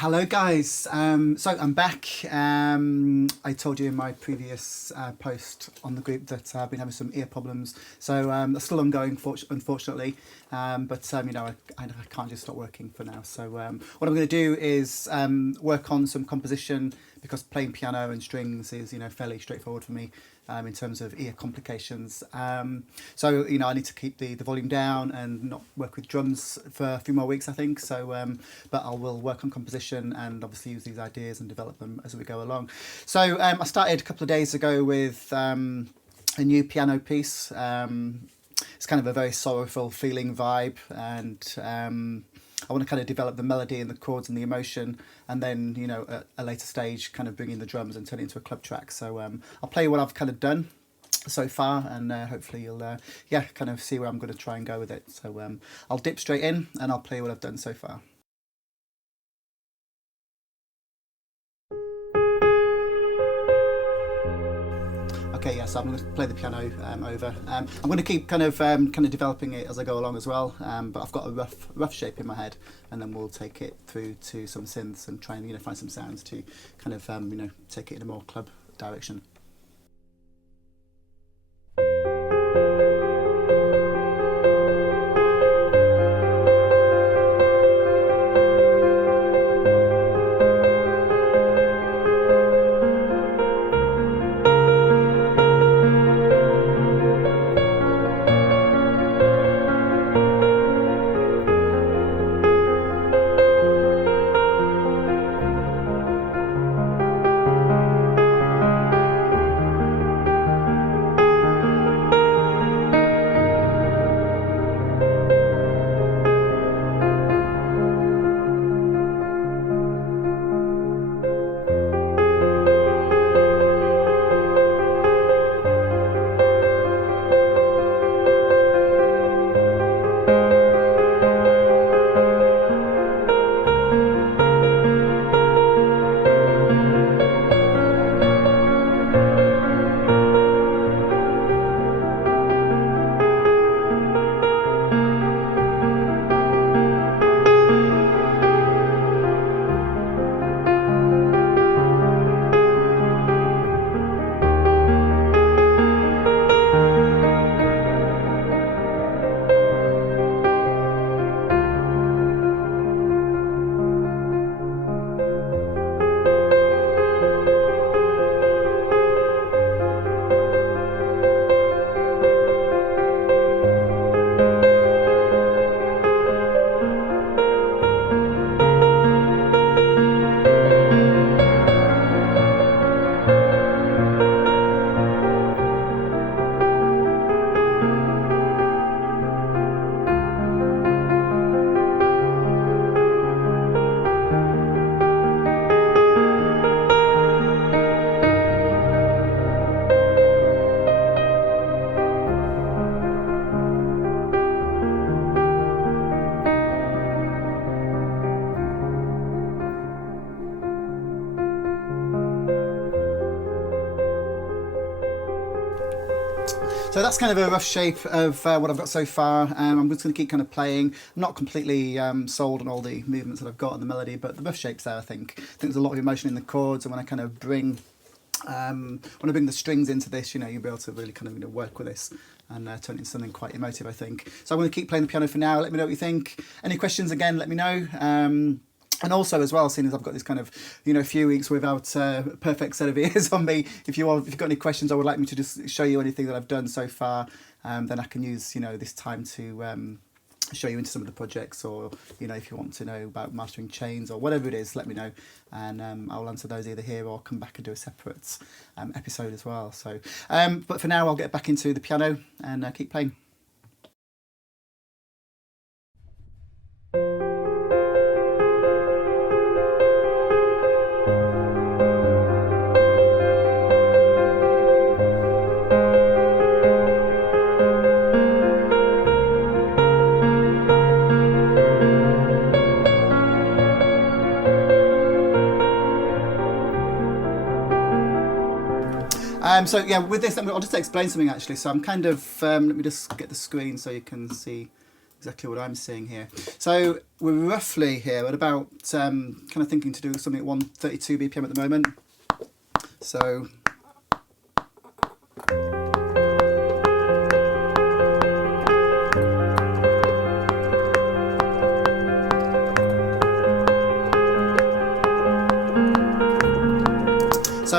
Hello guys, so I'm back. I told you in my previous post on the group that I've been having some ear problems, so that's still ongoing unfortunately, but you know, I can't just stop working for now. So what I'm going to do is work on some composition, because playing piano and strings is, you know, fairly straightforward for me in terms of ear complications. So, you know, I need to keep the volume down and not work with drums for a few more weeks, I think. So, but I will work on composition and obviously use these ideas and develop them as we go along. So I started a couple of days ago with a new piano piece. It's kind of a very sorrowful feeling vibe, and I want to kind of develop the melody and the chords and the emotion, and then, you know, at a later stage kind of bring in the drums and turn it into a club track. So I'll play what I've kind of done so far, and hopefully you'll yeah, kind of see where I'm going to try and go with it. So I'll dip straight in and I'll play what I've done so far. Okay, yes, I'm going to play the piano over. I'm going to keep kind of developing it as I go along as well. But I've got a rough shape in my head, and then we'll take it through to some synths and try and, you know, find some sounds to kind of you know, take it in a more club direction. So that's kind of a rough shape of what I've got so far. I'm just going to keep kind of playing. I'm not completely sold on all the movements that I've got on the melody, but the rough shape's there, I think. I think there's a lot of emotion in the chords, and when I kind of bring the strings into this, you know, you'll be able to really kind of, you know, work with this and turn it into something quite emotive, I think. So I'm going to keep playing the piano for now. Let me know what you think. Any questions, again, let me know. And also as well, seeing as I've got this kind of, you know, few weeks without a perfect set of ears on me, if you've got any questions or would like me to just show you anything that I've done so far, then I can use, you know, this time to show you into some of the projects, or, you know, if you want to know about mastering chains or whatever it is, let me know, and I'll answer those either here or come back and do a separate episode as well. So, but for now, I'll get back into the piano and keep playing. So yeah, with this, I'll just explain something actually. So I'm kind of, let me just get the screen so you can see exactly what I'm seeing here. So we're roughly here at about kind of thinking to do something at 132 BPM at the moment. So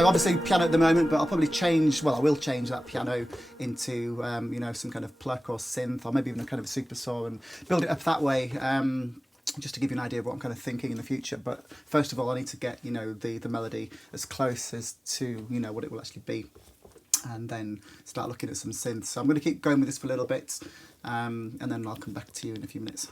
obviously piano at the moment, but I'll probably change, well, I will change that piano into, you know, some kind of pluck or synth, or maybe even a kind of a super saw, and build it up that way, just to give you an idea of what I'm kind of thinking in the future. But first of all, I need to get, you know, the melody as close as to, you know, what it will actually be, and then start looking at some synths. So I'm going to keep going with this for a little bit, and then I'll come back to you in a few minutes.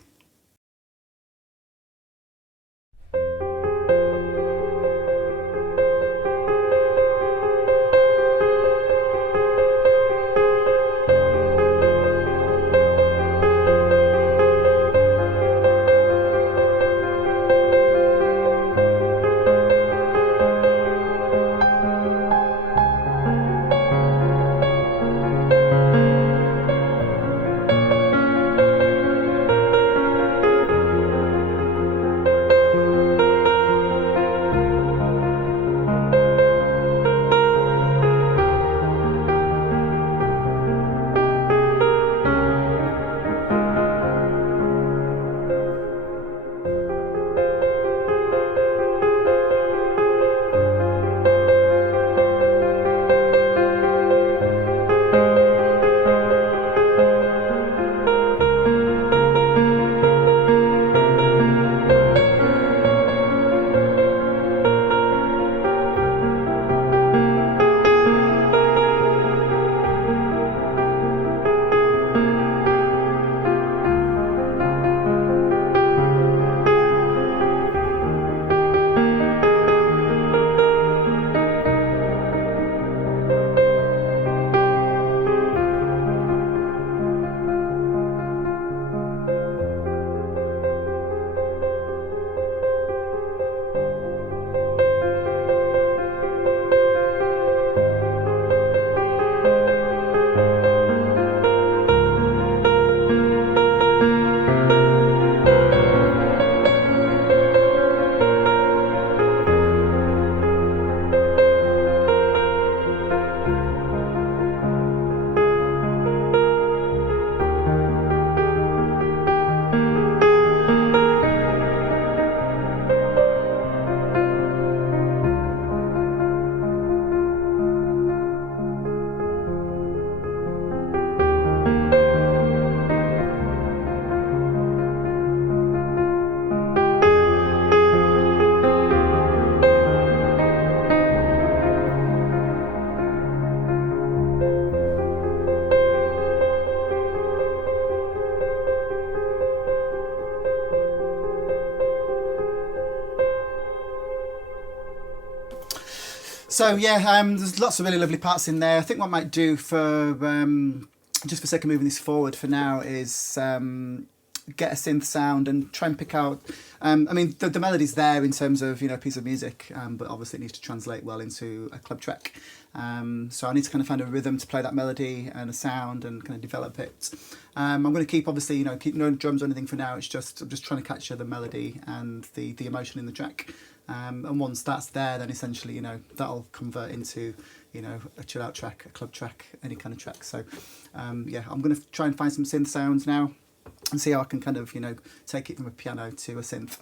So yeah, there's lots of really lovely parts in there. I think what I might do for just for sake of moving this forward for now is get a synth sound and try and pick out. I mean, the melody's there in terms of, you know, a piece of music, but obviously it needs to translate well into a club track. So I need to kind of find a rhythm to play that melody and a sound and kind of develop it. I'm going to keep, obviously, you know, keep no drums or anything for now. It's just I'm just trying to capture the melody and the emotion in the track. And once that's there, then essentially, you know, that'll convert into, you know, a chill out track, a club track, any kind of track. So yeah, I'm going to try and find some synth sounds now and see how I can kind of, you know, take it from a piano to a synth.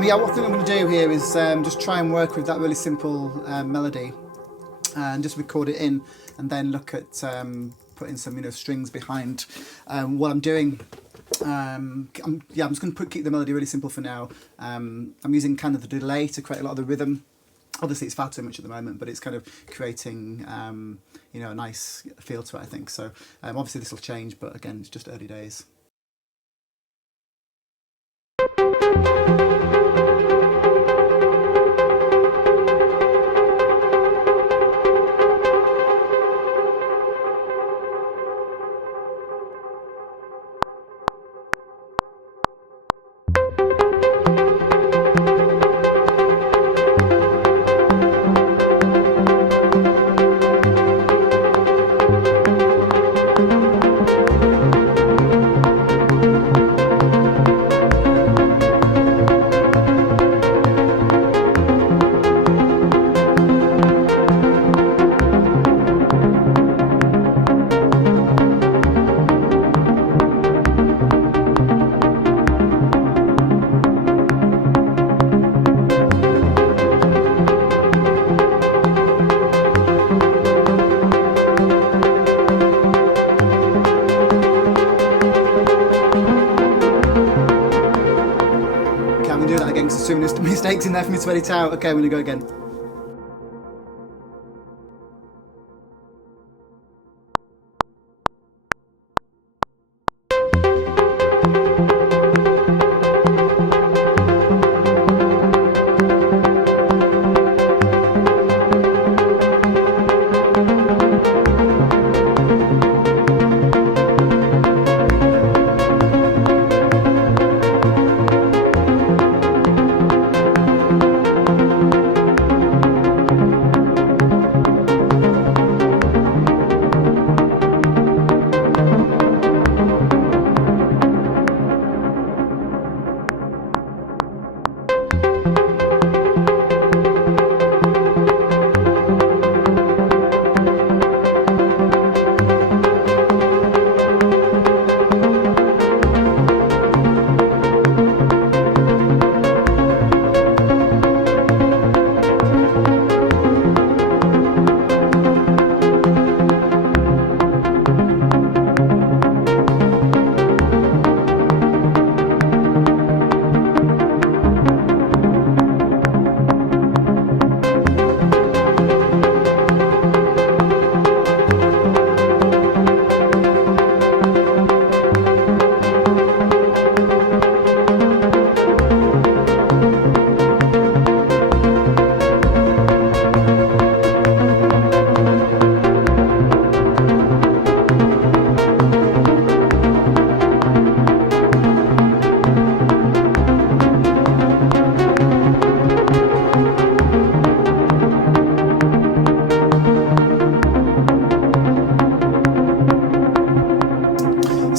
Yeah, what thing I'm going to do here is just try and work with that really simple melody and just record it in, and then look at putting some strings behind what I'm doing. I'm just going to keep the melody really simple for now. I'm using kind of the delay to create a lot of the rhythm. Obviously it's far too much at the moment, but it's kind of creating a nice feel to it, I think. So obviously this will change, but again, it's just early days. thinks there's too many mistakes in there for me to edit out. Okay, I'm going to go again.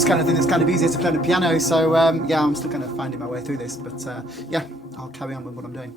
Kind of thing that's kind of easier to play on the piano, so yeah, I'm still kind of finding my way through this, but yeah, I'll carry on with what I'm doing.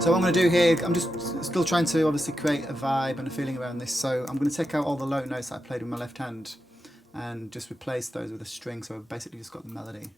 So what I'm going to do here, I'm just still trying to obviously create a vibe and a feeling around this, so I'm going to take out all the low notes that I played with my left hand and just replace those with a string, so I've basically just got the melody.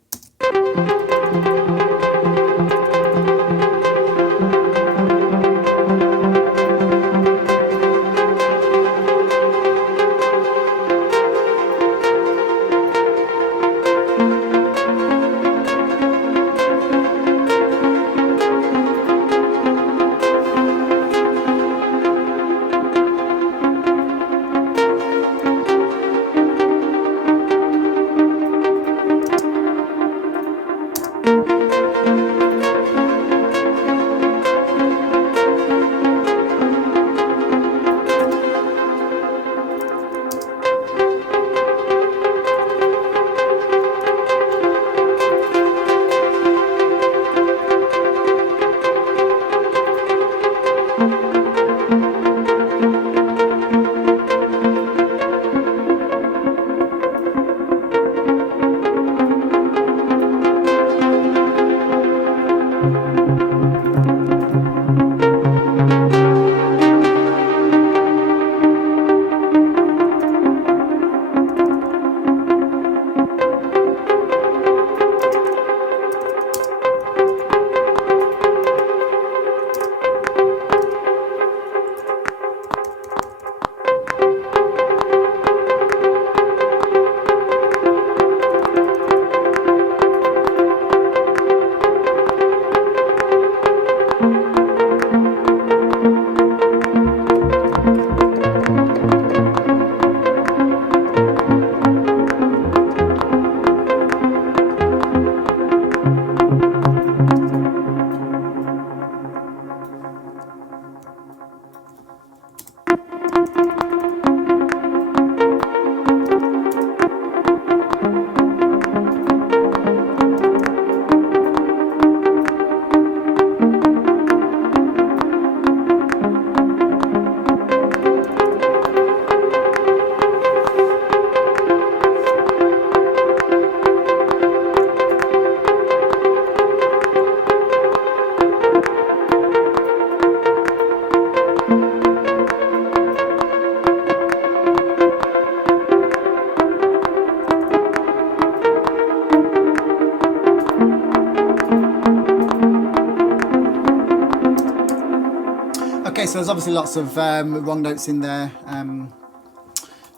Okay, so there's obviously lots of wrong notes in there.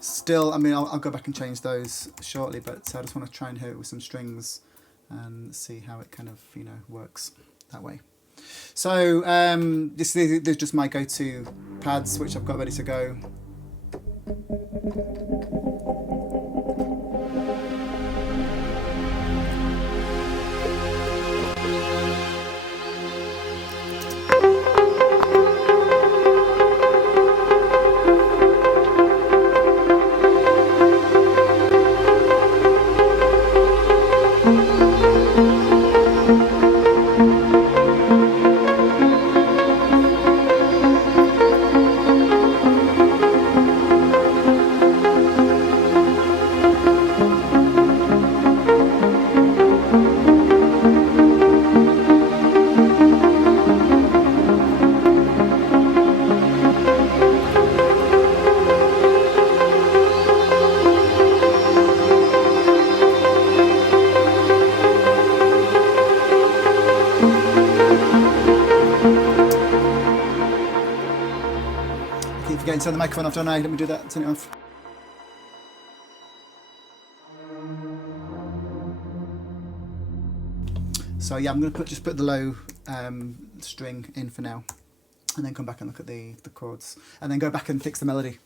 Still, I mean, I'll go back and change those shortly, but I just want to try and hear it with some strings and see how it kind of, works that way. So these are just my go-to pads, which I've got ready to go. Forgetting to turn the microphone off, don't I? Let me do that, turn it off. So yeah, I'm going to just put the low string in for now, and then come back and look at the chords, and then go back and fix the melody.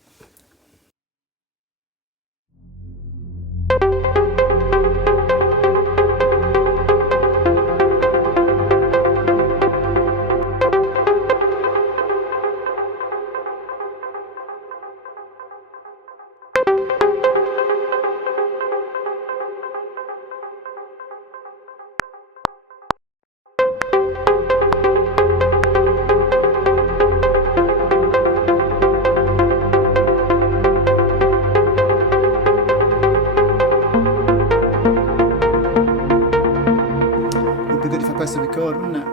Would be good if I pressed the record, wouldn't it?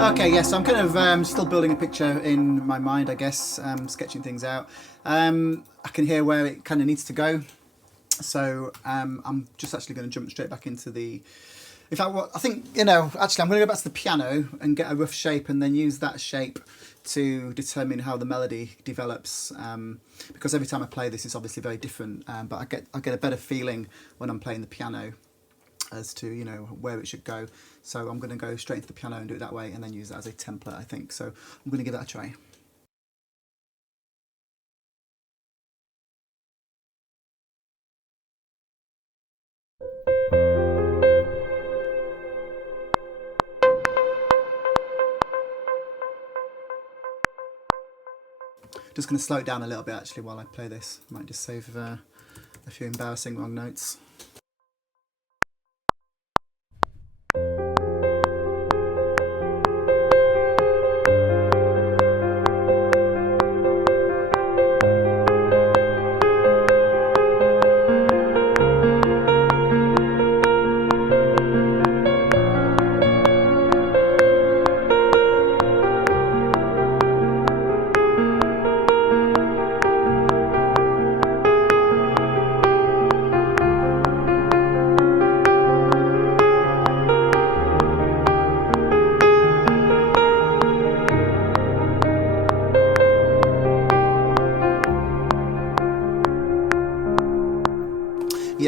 Okay, yes, I'm kind of still building a picture in my mind, I guess, sketching things out. I can hear where it kind of needs to go, so I'm just actually going to jump straight back into the... In fact, what I think, actually I'm going to go back to the piano and get a rough shape and then use that shape to determine how the melody develops, because every time I play this it's obviously very different, but I get a better feeling when I'm playing the piano as to where it should go. So I'm going to go straight into the piano and do it that way, and then use that as a template, I think. So I'm going to give that a try. Just going to slow it down a little bit actually while I play this. Might just save a few embarrassing wrong notes.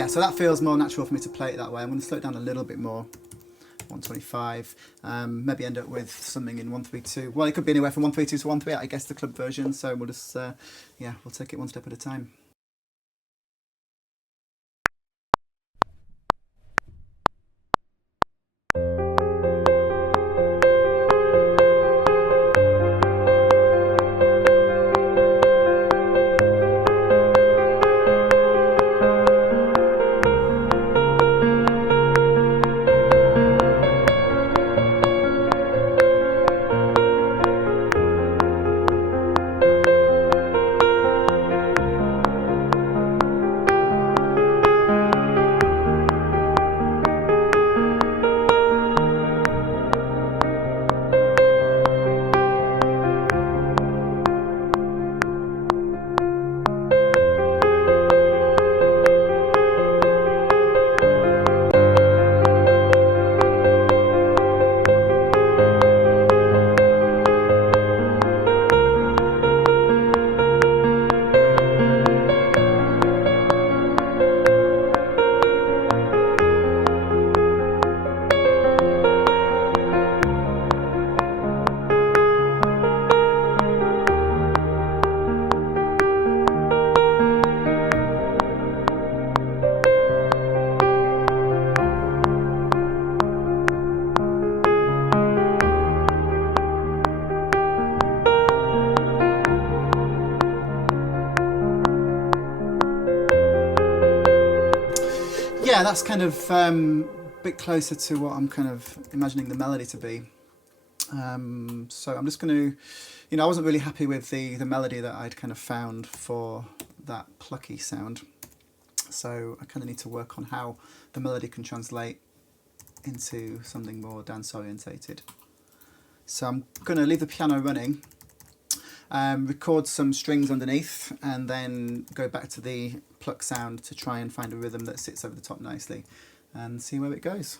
yeah, so that feels more natural for me to play it that way. I'm going to slow it down a little bit more. 125, maybe end up with something in 132. Well, it could be anywhere from 132 to 138, I guess, the club version. So we'll just, yeah, we'll take it one step at a time. Yeah, that's kind of a bit closer to what I'm kind of imagining the melody to be. So I'm just going to, I wasn't really happy with the melody that I'd kind of found for that plucky sound. So I kind of need to work on how the melody can translate into something more dance orientated. So I'm going to leave the piano running, record some strings underneath, and then go back to the pluck sound to try and find a rhythm that sits over the top nicely and see where it goes.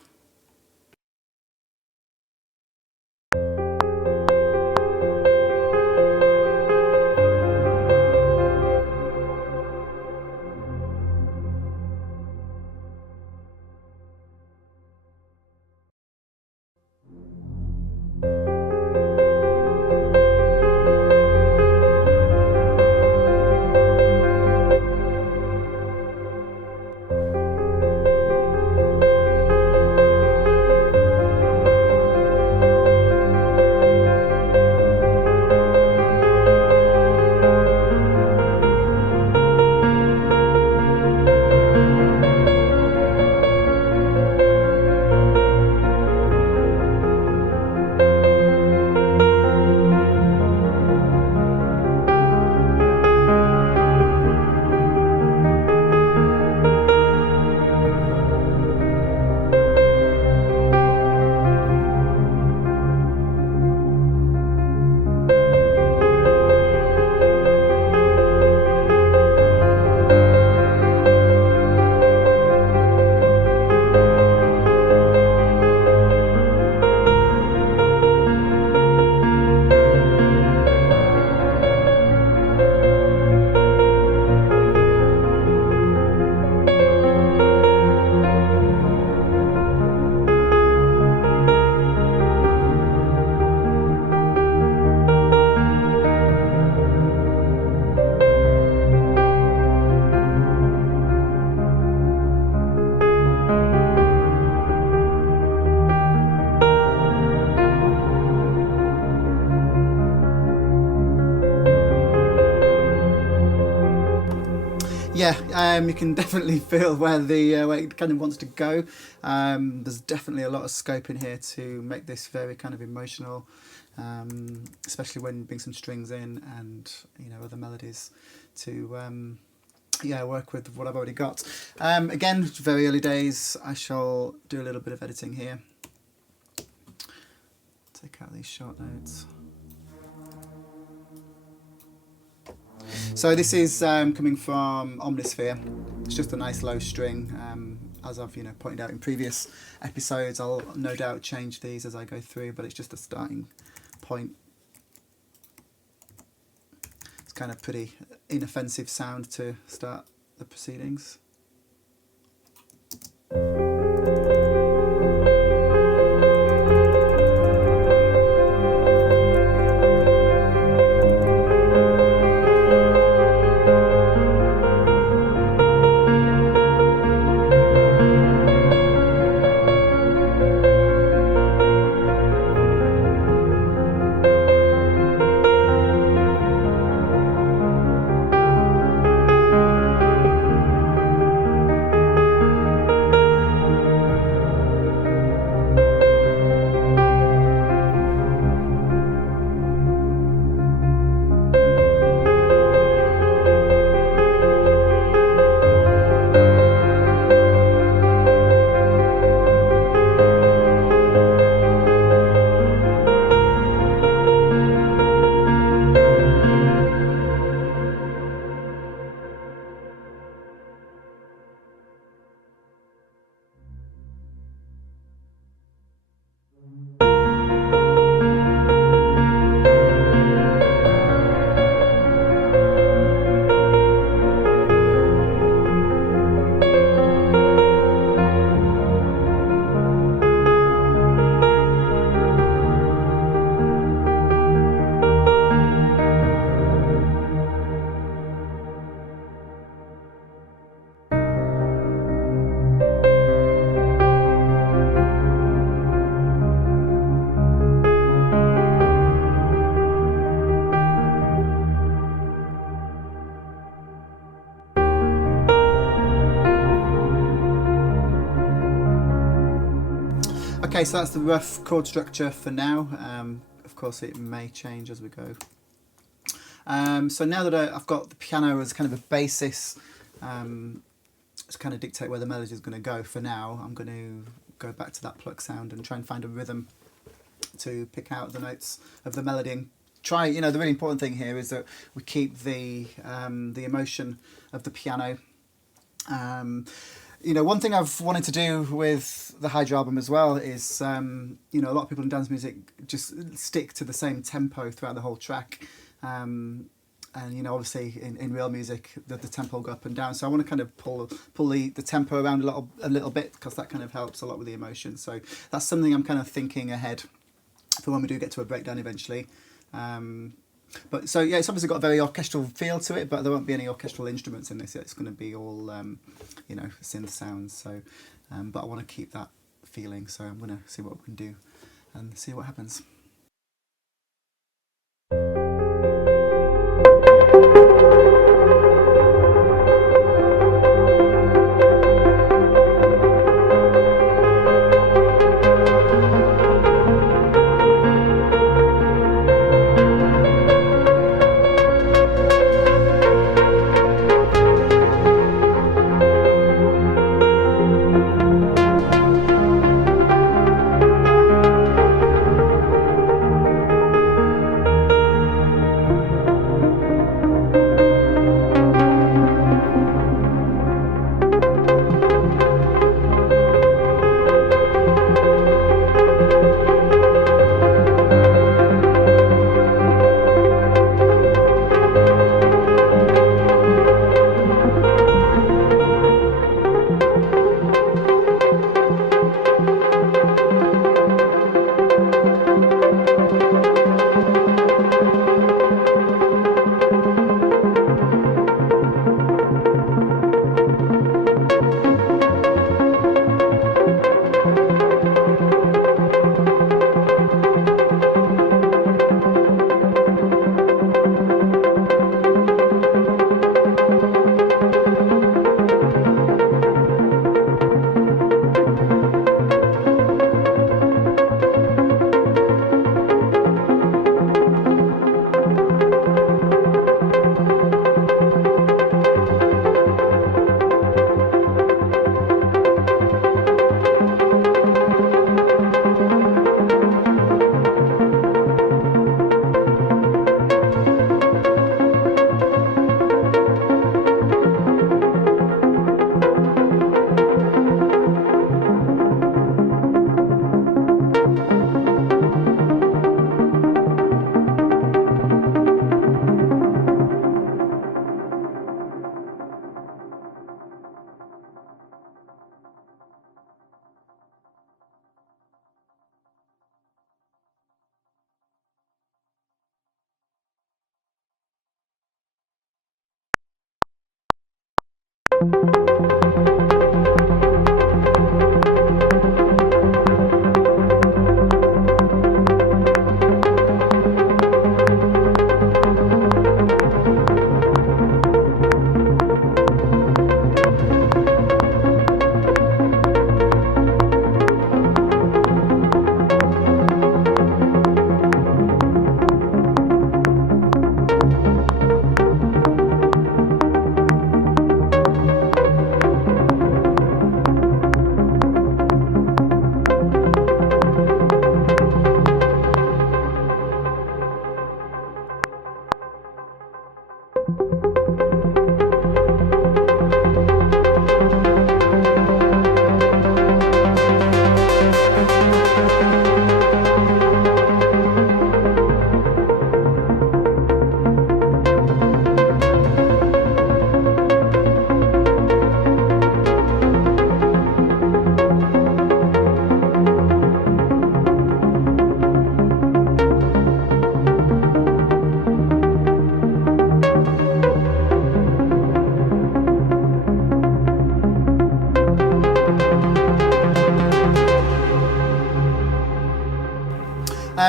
Yeah, you can definitely feel where the where it kind of wants to go. There's definitely a lot of scope in here to make this very kind of emotional, especially when you bring some strings in and other melodies to yeah, work with what I've already got. Again, very early days. I shall do a little bit of editing here. Take out these short notes. So this is coming from Omnisphere. It's just a nice low string. As I've pointed out in previous episodes, I'll no doubt change these as I go through, but it's just a starting point. It's kind of pretty inoffensive sound to start the proceedings. Okay, so that's the rough chord structure for now. Of course, it may change as we go. So now that I've got the piano as kind of a basis to kind of dictate where the melody is going to go, for now I'm going to go back to that pluck sound and try and find a rhythm to pick out the notes of the melody and try, you know, the really important thing here is that we keep the emotion of the piano. You know, one thing I've wanted to do with the Hydra album as well is, you know, a lot of people in dance music just stick to the same tempo throughout the whole track. And, you know, obviously in real music, the tempo will go up and down. So I want to kind of pull the tempo around a little bit, because that kind of helps a lot with the emotion. So that's something I'm kind of thinking ahead for when we do get to a breakdown eventually. But so yeah, it's obviously got a very orchestral feel to it, but there won't be any orchestral instruments in this. It's going to be all you know, synth sounds. So, but I want to keep that feeling. So I'm going to see what we can do and see what happens.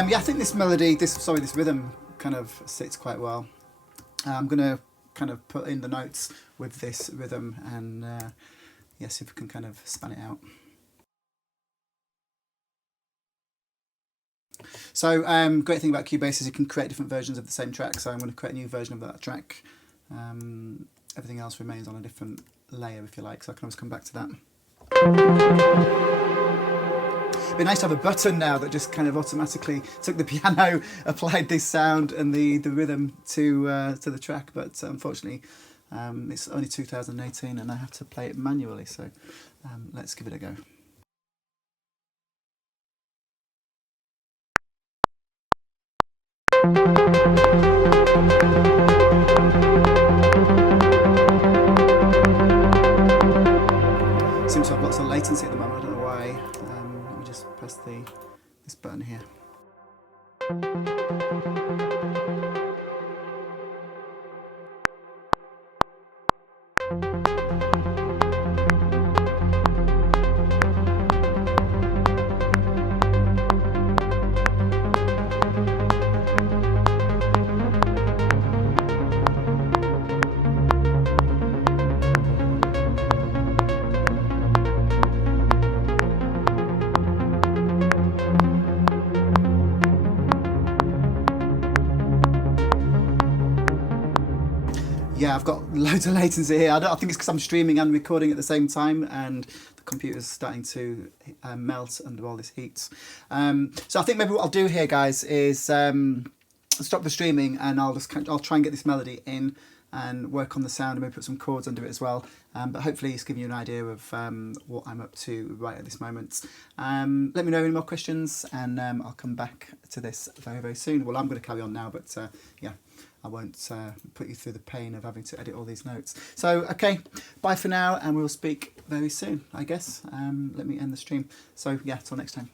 Yeah, I think this melody, this rhythm kind of sits quite well. I'm going to kind of put in the notes with this rhythm and yeah, see if we can kind of span it out. So great thing about Cubase is you can create different versions of the same track. So I'm going to create a new version of that track. Everything else remains on a different layer, if you like, so I can always come back to that. It'd be nice to have a button now that just kind of automatically took the piano, applied this sound and the rhythm to the track, but unfortunately it's only 2018 and I have to play it manually, so let's give it a go. Seems to have lots of latency at the moment, I don't know why. Let me just press this button here. Yeah, I've got loads of latency here. I think it's because I'm streaming and recording at the same time, and the computer's starting to melt under all this heat. So I think maybe what I'll do here, guys, is stop the streaming, and I'll try and get this melody in and work on the sound and maybe put some chords under it as well. But hopefully it's giving you an idea of what I'm up to right at this moment. Let me know any more questions, and I'll come back to this very, very soon. Well, I'm going to carry on now, but yeah, I won't put you through the pain of having to edit all these notes. So, okay, bye for now, and we'll speak very soon, I guess. Let me end the stream. So, yeah, till next time.